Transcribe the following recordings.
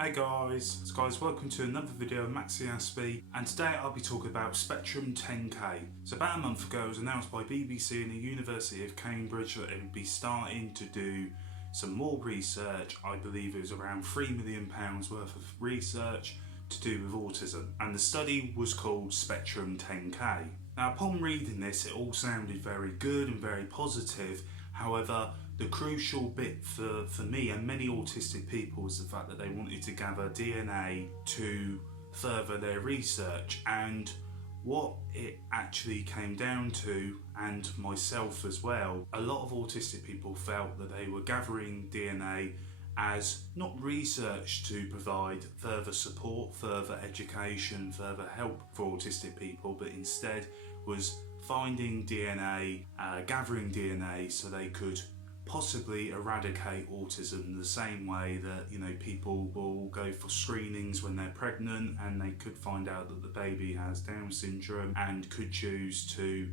Hey guys, welcome to another video of MaxiAspie, and today I'll be talking about Spectrum 10K. So about a month ago it was announced by BBC and the University of Cambridge that it would be starting to do some more research. I believe it was around £3 million worth of research to do with autism, and the study was called Spectrum 10K. Now upon reading this it all sounded very good and very positive. However, the crucial bit for me and many autistic people was the fact that they wanted to gather DNA to further their research, and what it actually came down to, and myself as well, a lot of autistic people felt that they were gathering DNA as not research to provide further support, further education, further help for autistic people, but instead was finding DNA, gathering DNA so they could possibly eradicate autism the same way that, people will go for screenings when they're pregnant and they could find out that the baby has Down syndrome and could choose to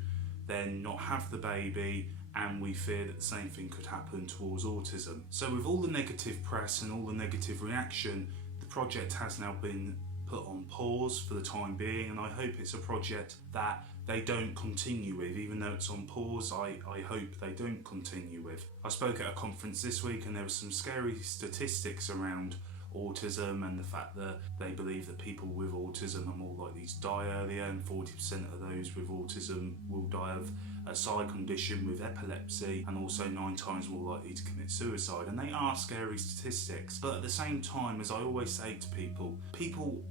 then not have the baby, and we fear that the same thing could happen towards autism. So with all the negative press and all the negative reaction, the project has now been put on pause for the time being, and I hope it's a project that they don't continue with. Even though it's on pause, I hope they don't continue with. I spoke at a conference this week and there were some scary statistics around autism and the fact that they believe that people with autism are more likely to die earlier, and 40% of those with autism will die of a side condition with epilepsy, and also 9 times more likely to commit suicide. And they are scary statistics, but at the same time, as I always say to people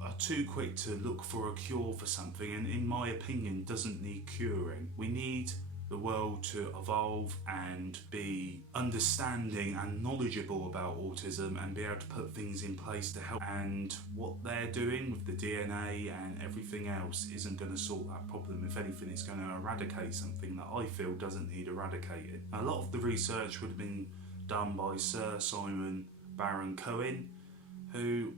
are too quick to look for a cure for something, and in my opinion doesn't need curing. We need the world to evolve and be understanding and knowledgeable about autism and be able to put things in place to help, and what they're doing with the DNA and everything else isn't going to sort that problem. If anything, it's going to eradicate something that I feel doesn't need eradicated. A lot of the research would have been done by Sir Simon Baron-Cohen, who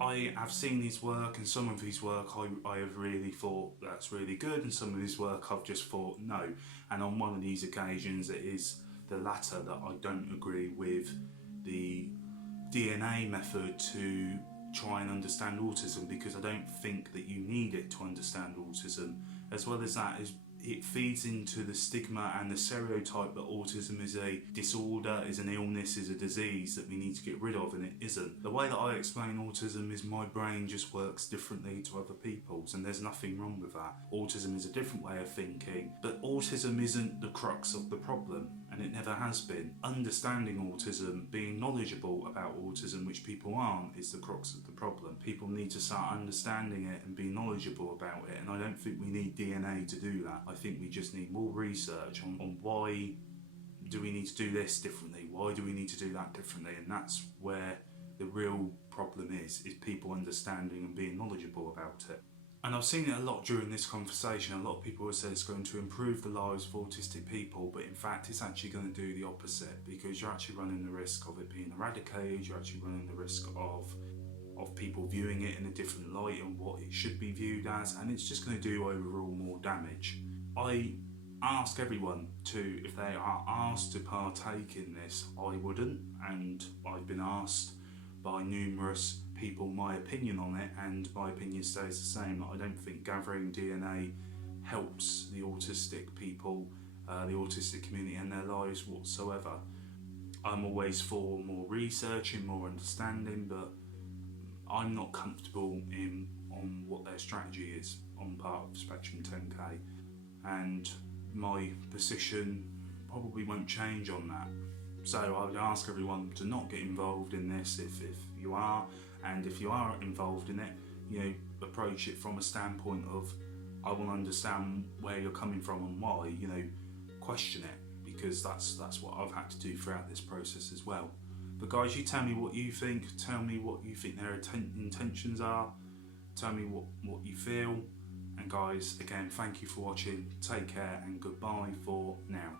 I have seen his work, and some of his work I have really thought that's really good, and some of his work I've just thought no. And on one of these occasions it is the latter, that I don't agree with the DNA method to try and understand autism, because I don't think that you need it to understand autism. As well as that, it feeds into the stigma and the stereotype that autism is a disorder, is an illness, is a disease that we need to get rid of, and it isn't. The way that I explain autism is my brain just works differently to other people's, and there's nothing wrong with that. Autism is a different way of thinking, but autism isn't the crux of the problem, and it never has been. Understanding autism, being knowledgeable about autism, which people aren't, is the crux of the problem. People need to start understanding it and be knowledgeable about it, and I don't think we need DNA to do that. I think we just need more research on why do we need to do this differently, why do we need to do that differently, and that's where the real problem is people understanding and being knowledgeable about it. And I've seen it a lot during this conversation. A lot of people have said it's going to improve the lives of autistic people, but in fact it's actually going to do the opposite, because you're actually running the risk of it being eradicated. You're actually running the risk of people viewing it in a different light and what it should be viewed as, and it's just going to do overall more damage. I ask everyone to, if they are asked to partake in this, I wouldn't, and I've been asked by numerous people my opinion on it, and my opinion stays the same. I don't think gathering DNA helps the autistic people, the autistic community and their lives whatsoever. I'm always for more research and more understanding, but I'm not comfortable on what their strategy is on part of Spectrum 10K, and my position probably won't change on that. So I would ask everyone to not get involved in this if you are, and if you are involved in it, approach it from a standpoint of, I want to understand where you're coming from and why, question it, because that's what I've had to do throughout this process as well. But guys, you tell me what you think, tell me what you think their intentions are, tell me what you feel. And guys, again, thank you for watching, take care and goodbye for now.